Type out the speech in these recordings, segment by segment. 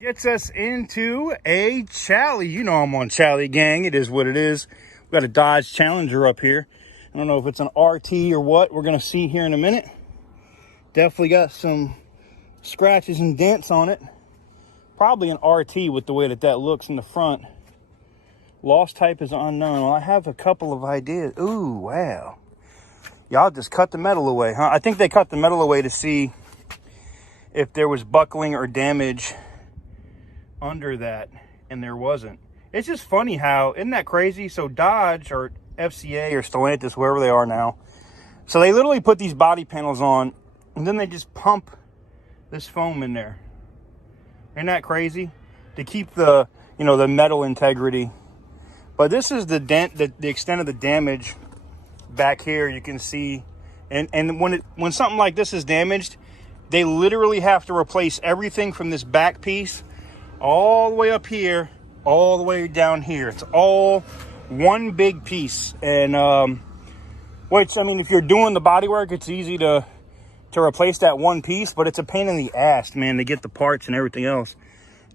Gets us into a Chally. You know I'm on Chally, gang. It is what it is. We've got a Dodge Challenger up here. I don't know if it's an RT or what. We're going to see here in a minute. Definitely got some scratches and dents on it. Probably an RT with the way that that looks in the front. Loss type is unknown. Well, I have a couple of ideas. Ooh, wow. Y'all just cut the metal away, huh? I think they cut the metal away to see if there was buckling or damage under that, and there wasn't. It's just funny how, isn't that crazy? So Dodge or FCA or Stellantis, wherever they are now, so they literally put these body panels on and then they just pump this foam in there. Isn't that crazy? To keep the, you know, the metal integrity. But this is the dent, the extent of the damage back here. You can see, and when something like this is damaged, they literally have to replace everything from this back piece all the way up here, all the way down here. It's all one big piece. And which, I mean, if you're doing the body work, it's easy to replace that one piece, but it's a pain in the ass, man, to get the parts and everything else.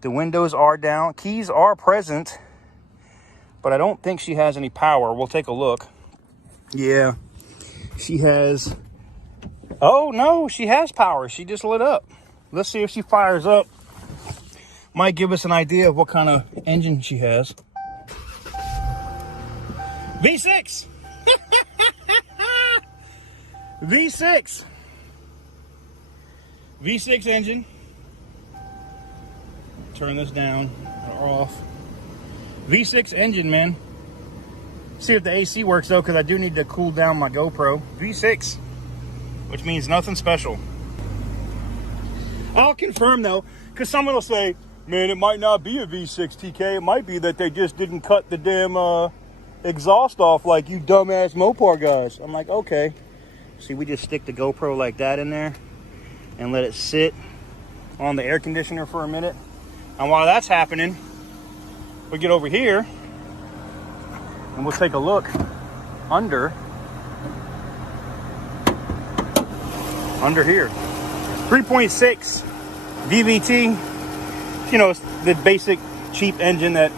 The windows are down, keys are present, but I don't think she has any power. We'll take a look. Yeah, she has. Oh no, she has power. She just lit up. Let's see if she fires up. Might give us an idea of what kind of engine she has. V6. V6. V6 engine. Turn this down or off. V6 engine, man. See if the AC works though, because I do need to cool down my GoPro. V6, which means nothing special. I'll confirm though, because someone will say, man, it might not be a V6 TK. It might be that they just didn't cut the damn exhaust off like you dumbass Mopar guys. I'm like, okay. See, we just stick the GoPro like that in there and let it sit on the air conditioner for a minute. And while that's happening, we get over here and we'll take a look under here. 3.6 DVT. You know, it's the basic cheap engine that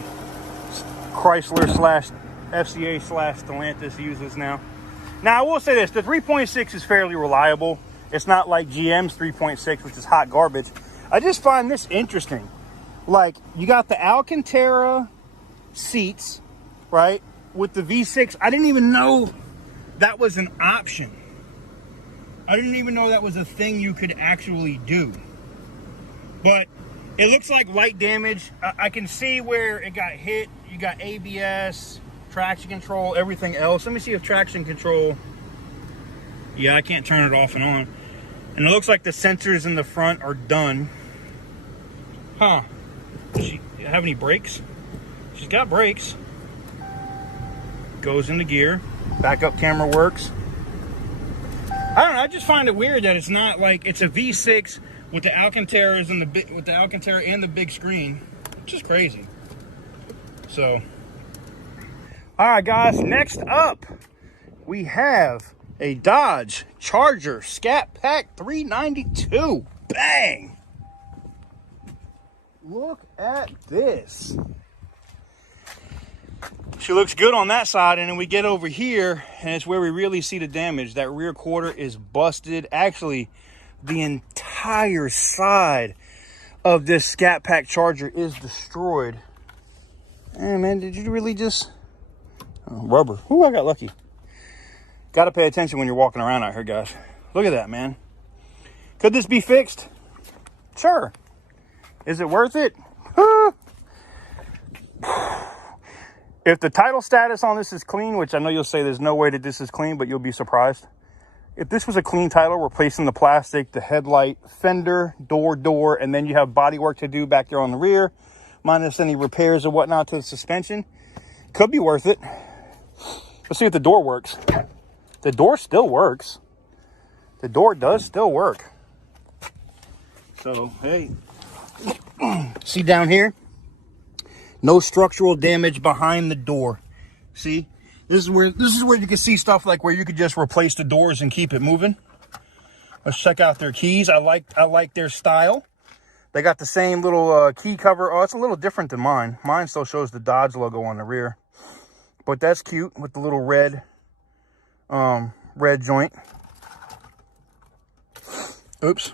Chrysler slash FCA slash Stellantis uses now. Now, I will say this, the 3.6 is fairly reliable. It's not like GM's 3.6, which is hot garbage. I just find this interesting. Like, you got the Alcantara seats, right, with the V6. I didn't even know that was an option. I didn't even know that was a thing you could actually do. But it looks like light damage. I can see where it got hit. You got ABS, traction control, everything else. Let me see if traction control. Yeah, I can't turn it off and on. And it looks like the sensors in the front are done. Huh. Does she have any brakes? She's got brakes. Goes into gear. Backup camera works. I don't know. I just find it weird that it's not like it's a V6 with the Alcantaras and the Alcantara and the big screen, which is crazy. So, all right, guys. Next up, we have a Dodge Charger Scat Pack 392. Bang! Look at this. She looks good on that side, and then we get over here, and it's where we really see the damage. That rear quarter is busted. Actually, the entire side of this Scat Pack Charger is destroyed. Hey, man, did you really just... Oh, rubber. Ooh, I got lucky. Got to pay attention when you're walking around out here, guys. Look at that, man. Could this be fixed? Sure. Is it worth it? If the title status on this is clean, which I know you'll say there's no way that this is clean, but you'll be surprised. If this was a clean title, replacing the plastic, the headlight, fender, door, and then you have body work to do back there on the rear, minus any repairs or whatnot to the suspension, could be worth it. Let's see if the door works. The door still works. The door does still work. So, hey. See down here? No structural damage behind the door. See? This is where you can see stuff like where you could just replace the doors and keep it moving. Let's check out their keys. I like their style. They got the same little key cover. Oh, it's a little different than mine. Mine still shows the Dodge logo on the rear. But that's cute with the little red joint. Oops.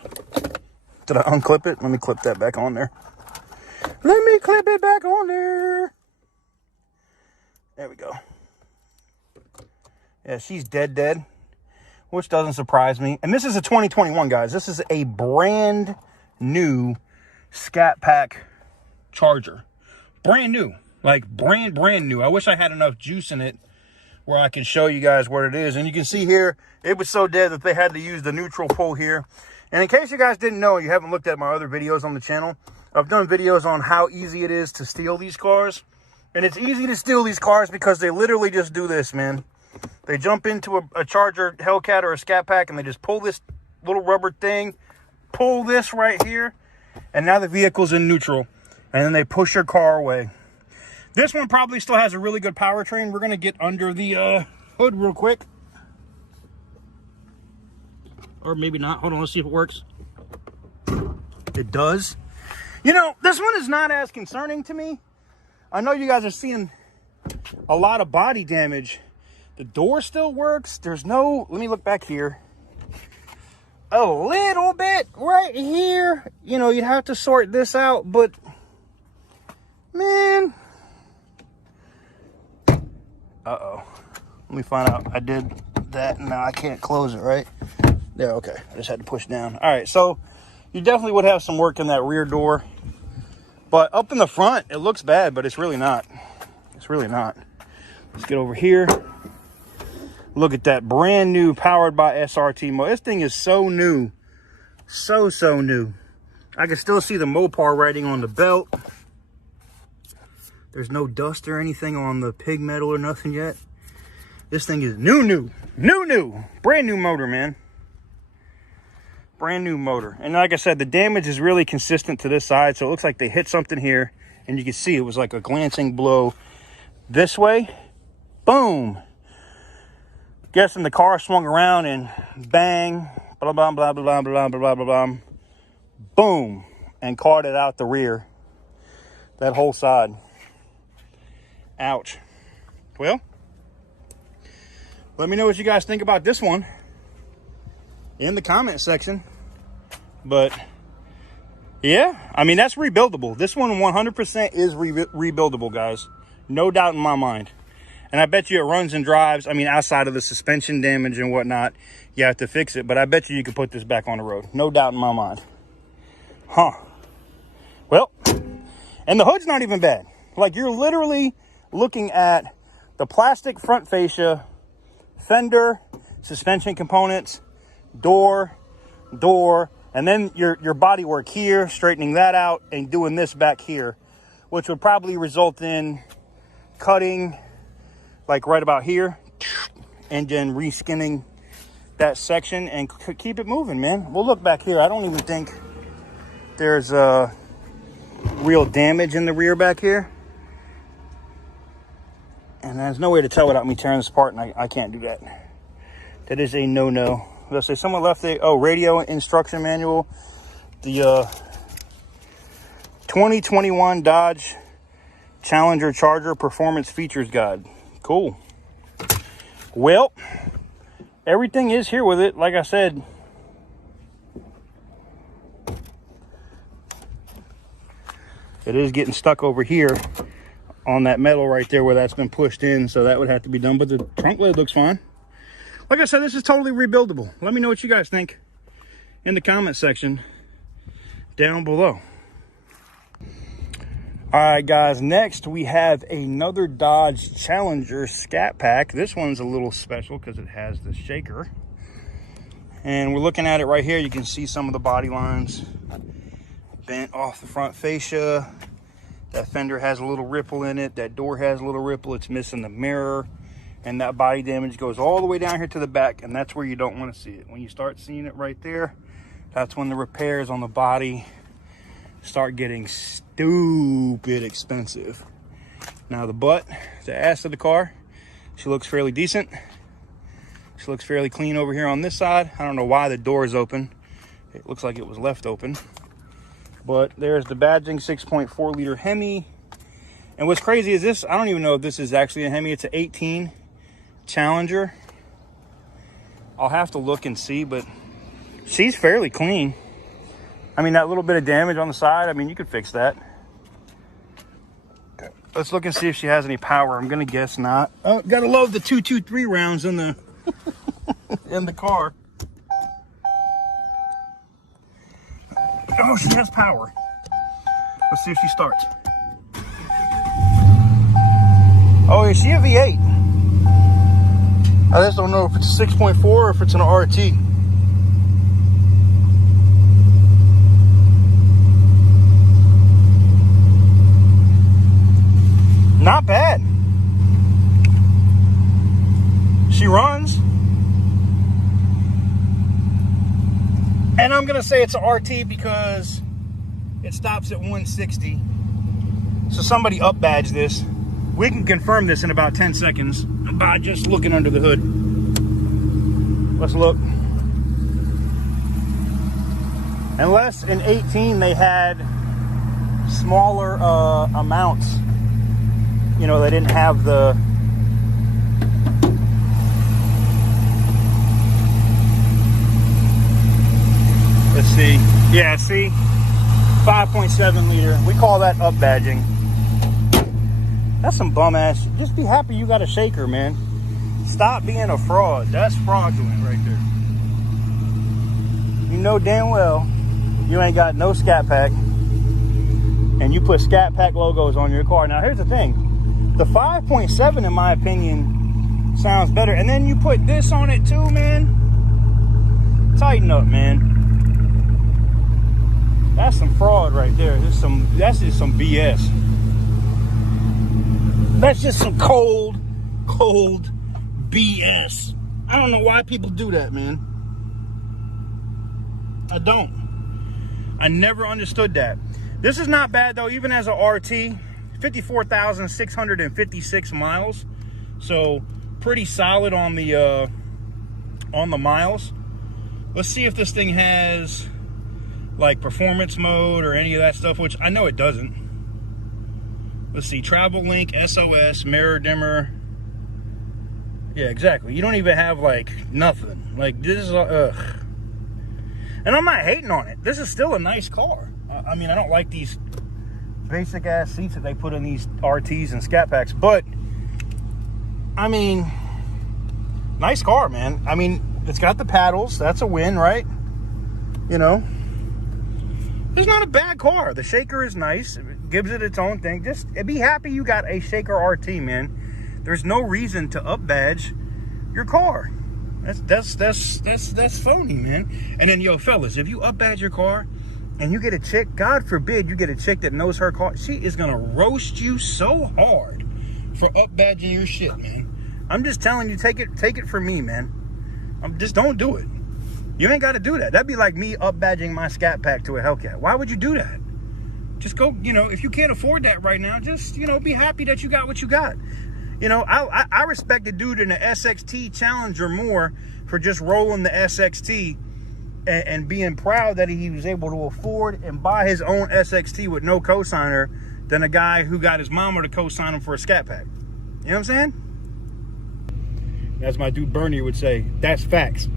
Did I unclip it? Let me clip that back on there. Let me clip it back on there. There we go. Yeah, she's dead, which doesn't surprise me. And this is a 2021, guys. This is a brand new scatpack charger. Brand new. Like brand new. I wish I had enough juice in it where I can show you guys what it is. And you can see here, it was so dead that they had to use the neutral pole here. And in case you guys didn't know, you haven't looked at my other videos on the channel, I've done videos on how easy it is to steal these cars. And it's easy to steal these cars because they literally just do this, man. They jump into a Charger, Hellcat, or a Scat Pack, and they just pull this little rubber thing, pull this right here, and now the vehicle's in neutral. And then they push your car away. This one probably still has a really good powertrain. We're going to get under the hood real quick. Or maybe not. Hold on, let's see if it works. It does. You know, this one is not as concerning to me. I know you guys are seeing a lot of body damage. The door still works. There's no, let me look back here. A little bit right here. You know, you'd have to sort this out, but man. Uh-oh. Let me find out. I did that. Now I can't close it, right? There, okay. I just had to push down. All right, so you definitely would have some work in that rear door. But up in the front, it looks bad, but it's really not. It's really not. Let's get over here. Look at that brand new powered by SRT mode. This thing is so new. So new. I can still see the Mopar writing on the belt. There's no dust or anything on the pig metal or nothing yet. This thing is new. Brand new motor, man. Brand new motor. And like I said, the damage is really consistent to this side. So it looks like they hit something here. And you can see it was like a glancing blow this way. Boom. Guessing the car swung around and bang. Blah, blah, blah, blah, blah, blah, blah, blah, blah. Boom. And caught it out the rear. That whole side. Ouch. Well, let me know what you guys think about this one in the comment section. But yeah, I mean, that's rebuildable. This one 100% is rebuildable, guys. No doubt in my mind. And I bet you it runs and drives. I mean, outside of the suspension damage and whatnot, you have to fix it. But I bet you could put this back on the road. No doubt in my mind. Huh. Well, and the hood's not even bad. Like, you're literally looking at the plastic front fascia, fender, suspension components, door, and then your body work here, straightening that out and doing this back here, which would probably result in cutting like right about here and then reskinning that section and keep it moving, man. We'll look back here. I don't even think there's real damage in the rear back here. And there's no way to tell without me tearing this apart, and I can't do that. That is a no-no. Let's say someone left a radio instruction manual. The 2021 Dodge Challenger Charger Performance Features Guide. Cool. Well, everything is here with it. Like I said, it is getting stuck over here on that metal right there where that's been pushed in, so that would have to be done. But the trunk lid looks fine. Like I said, this is totally rebuildable. Let me know what you guys think in the comment section down below. All right, guys, next we have another Dodge Challenger Scat Pack. This one's a little special because it has the shaker. And we're looking at it right here. You can see some of the body lines bent off the front fascia. That fender has a little ripple in it. That door has a little ripple. It's missing the mirror. And that body damage goes all the way down here to the back, and that's where you don't want to see it. When you start seeing it right there, that's when the repairs on the body start getting stupid expensive. Now the butt, the ass of the car, she looks fairly decent. She looks fairly clean over here on this side. I don't know why the door is open. It looks like it was left open. But there's the badging 6.4 liter Hemi. And what's crazy is this, I don't even know if this is actually a Hemi. It's an 18 Challenger. I'll have to look and see, but she's fairly clean. I mean, that little bit of damage on the side, I mean, you could fix that. Okay. Let's look and see if she has any power. I'm gonna guess not. Oh, gotta love the 223 rounds in the in the car. Oh, she has power. Let's see if she starts. Oh, is she a V8? I just don't know if it's a 6.4 or if it's an RT. Not bad. She runs. And I'm gonna say it's an RT because it stops at 160. So somebody up badged this. We can confirm this in about 10 seconds by just looking under the hood. Let's look. Unless in 18 they had smaller amounts. You know, they didn't have the... Let's see. Yeah, see? 5.7 liter. We call that up badging. That's some bum ass. Just be happy you got a shaker, man. Stop being a fraud. That's fraudulent right there. You know damn well you ain't got no Scat Pack, and you put Scat Pack logos on your car. Now here's the thing. The 5.7, in my opinion, sounds better. And then you put this on it too, man. Tighten up, man. That's some fraud right there. That's just some BS. That's just some cold BS. I don't know why people do that, man. I don't. I never understood that. This is not bad though, even as a RT. 54,656 miles. So pretty solid on the miles. Let's see if this thing has like performance mode or any of that stuff, which I know it doesn't. Let's see, travel link, SOS, mirror dimmer. Yeah, exactly. You don't even have like nothing. Like this is ugh. And I'm not hating on it. This is still a nice car. I mean, I don't like these basic ass seats that they put in these RTs and Scat Packs, but I mean, nice car, man. I mean, it's got the paddles. That's a win, right? You know, it's not a bad car. The shaker is nice. It gives it its own thing. Just be happy you got a shaker RT, man. There's no reason to up badge your car. That's phony, man. And then, yo, fellas, if you up badge your car and you get a chick, God forbid you get a chick that knows her car, she is gonna roast you so hard for up badging your shit, man. I'm just telling you, take it from me, man. Just don't do it. You ain't got to do that. That'd be like me up badging my Scat Pack to a Hellcat. Why would you do that? Just go, you know, if you can't afford that right now, just, you know, be happy that you got what you got. You know, I respect the dude in the SXT Challenger more for just rolling the SXT and being proud that he was able to afford and buy his own SXT with no cosigner than a guy who got his mama to cosign him for a Scat Pack. You know what I'm saying? As my dude Bernie would say, that's facts.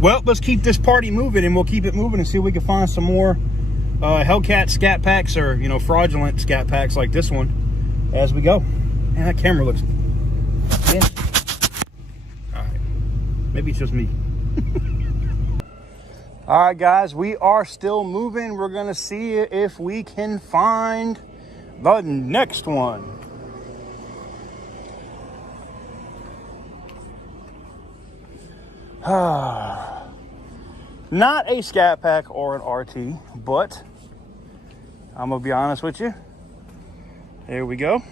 Well, let's keep this party moving, and we'll keep it moving and see if we can find some more Hellcat Scat Packs, or, you know, fraudulent Scat Packs like this one as we go. Man, that camera looks fancy. All right, maybe it's just me. All right, guys, we are still moving. We're gonna see if we can find the next one. Not a Scat Pack or an RT, but I'm gonna be honest with you. There we go.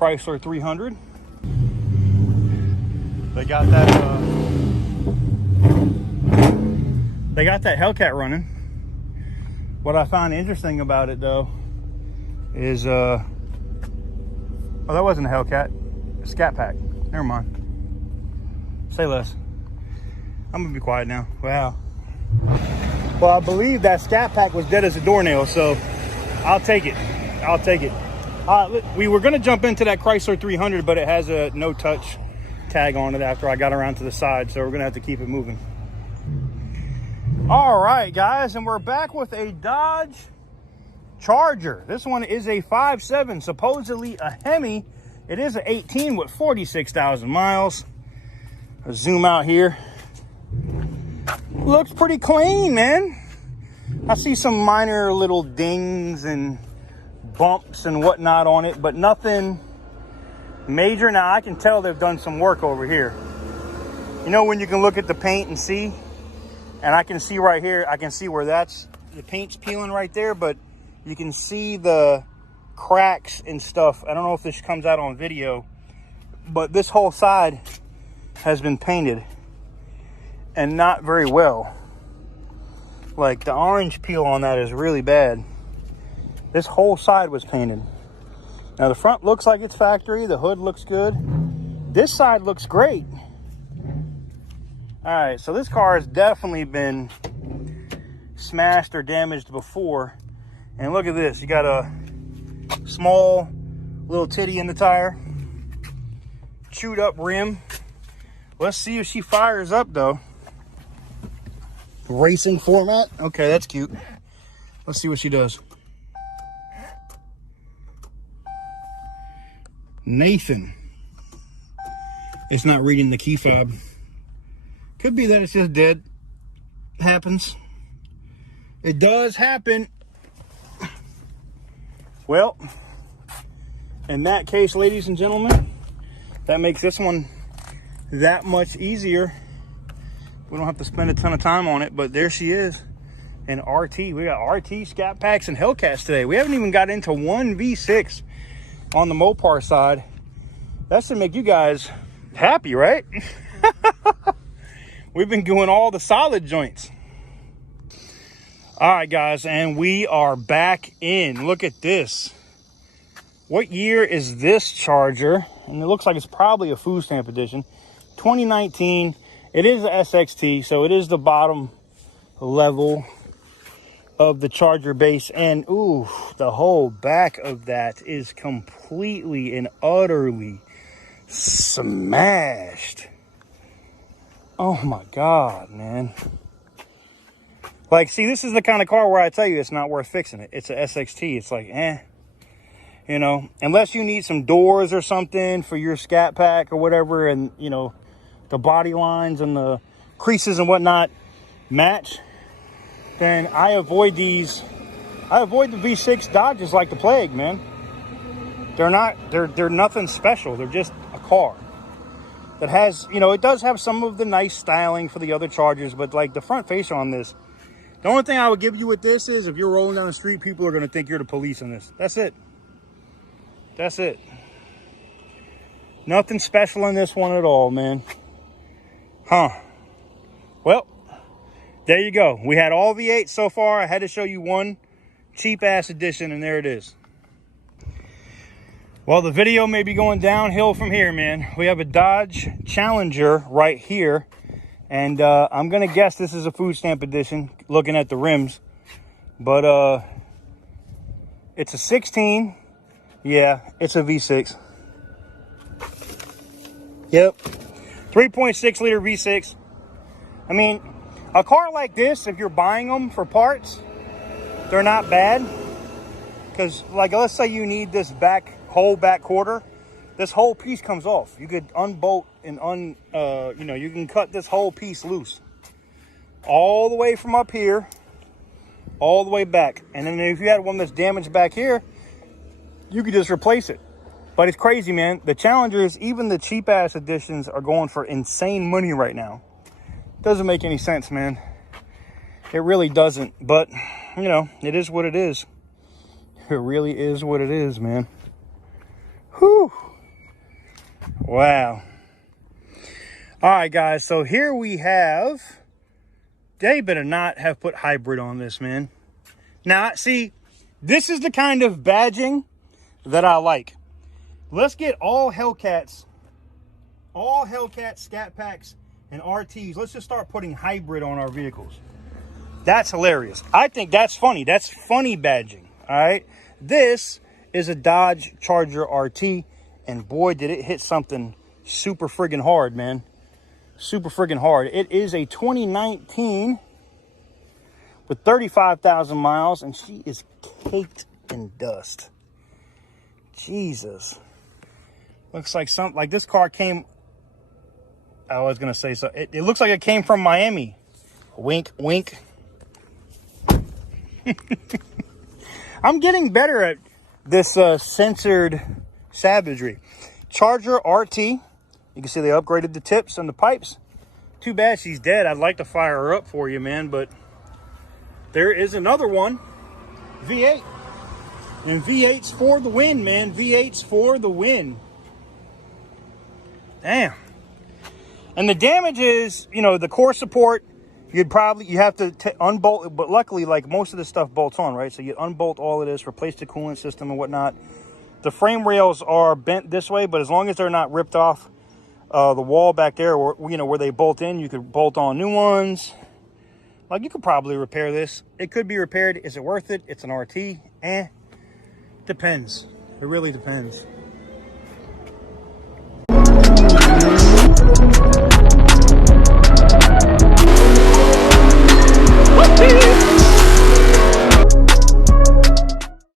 Chrysler 300. They got that hellcat running. What I find interesting about it though is oh, that wasn't a hellcat, a scatpack. Never mind. Say less. I'm gonna be quiet now. Wow. Well, I believe that scatpack was dead as a doornail, so I'll take it. I'll take it. We were gonna jump into that Chrysler 300, but it has a no touch tag on it after I got around to the side, so we're gonna have to keep it moving. All right, guys, and we're back with a Dodge Charger. This one is a 5.7, supposedly a Hemi. It is an 18 with 46,000 miles. I'll zoom out here. Looks pretty clean, man. I see some minor little dings and bumps and whatnot on it, but nothing major. Now, I can tell they've done some work over here. You know when you can look at the paint and see? And I can see right here, I can see where the paint's peeling right there, but you can see the cracks and stuff. I don't know if this comes out on video, but this whole side has been painted and not very well. Like the orange peel on that is really bad. This whole side was painted. Now the front looks like it's factory, the hood looks good. This side looks great. All right, so this car has definitely been smashed or damaged before. And look at this, you got a small little titty in the tire, chewed up rim. Let's see if she fires up though. Racing format, okay, that's cute. Let's see what she does. Nathan, it's not reading the key fob. Could be that it's just dead. Happens. It does happen. Well, in that case, ladies and gentlemen, that makes this one that much easier. We don't have to spend a ton of time on it, but there she is. An RT. We got RT, scat packs, and hellcats today. We haven't even got into one V6 on the Mopar side. That should make you guys happy, right? We've been doing all the solid joints. All right, guys, and we are back in. Look at this. What year is this Charger? And it looks like it's probably a food stamp edition. 2019. It is a SXT, so it is the bottom level of the Charger base. And, ooh, the whole back of that is completely and utterly smashed. Oh my God, man. Like, see, this is the kind of car where I tell you it's not worth fixing it. It's a SXT. It's like, you know, unless you need some doors or something for your scat pack or whatever, and, you know, the body lines and the creases and whatnot match, then I avoid these. I avoid the V6 Dodges like the plague, man. They're nothing special. They're just a car that has, you know, it does have some of the nice styling for the other Chargers, but like the front face on this, the only thing I would give you with this is if you're rolling down the street, people are going to think you're the police in this. That's it. That's it. Nothing special in this one at all, man. Huh. Well, there you go. We had all V8 so far. I had to show you one cheap ass edition, and there it is. Well, the video may be going downhill from here, man. We have a Dodge Challenger right here, and I'm gonna guess this is a food stamp edition looking at the rims, but it's a 16. Yeah, it's a V6. Yep, 3.6 liter V6. I mean, a car like this, if you're buying them for parts, they're not bad. Because, like, let's say you need this whole back quarter, this whole piece comes off. You could unbolt and you know, you can cut this whole piece loose, all the way from up here, all the way back. And then if you had one that's damaged back here, you could just replace it. But it's crazy, man. The Challengers, even the cheap ass editions, are going for insane money right now. Doesn't make any sense, man. It really doesn't. But, you know, it is what it is. It really is what it is, man. Whew. Wow. All right, guys. So here we have, they better not have put hybrid on this, man. Now, see, this is the kind of badging that I like. Let's get all Hellcats, Scat Packs, and RTs. Let's just start putting hybrid on our vehicles. That's hilarious. I think that's funny. That's funny badging. All right. This is a Dodge Charger RT, and boy, did it hit something super friggin' hard, man. Super friggin' hard. It is a 2019 with 35,000 miles, and she is caked in dust. Jesus. Looks like something like this car came. I was gonna say so. It looks like it came from Miami. Wink, wink. I'm getting better at this censored savagery. Charger RT. You can see they upgraded the tips and the pipes. Too bad she's dead. I'd like to fire her up for you, man, but there is another one. V8. And V8's for the win, man. V8's for the win. Damn. And the damage is, you know, the core support, you have to unbolt it, but luckily, like, most of this stuff bolts on, right? So you unbolt all of this, replace the coolant system and whatnot. The frame rails are bent this way, but as long as they're not ripped off the wall back there, or, you know, where they bolt in, you could bolt on new ones. Like, you could probably repair this. It could be repaired. Is it worth it? It's an RT. Depends. It really depends.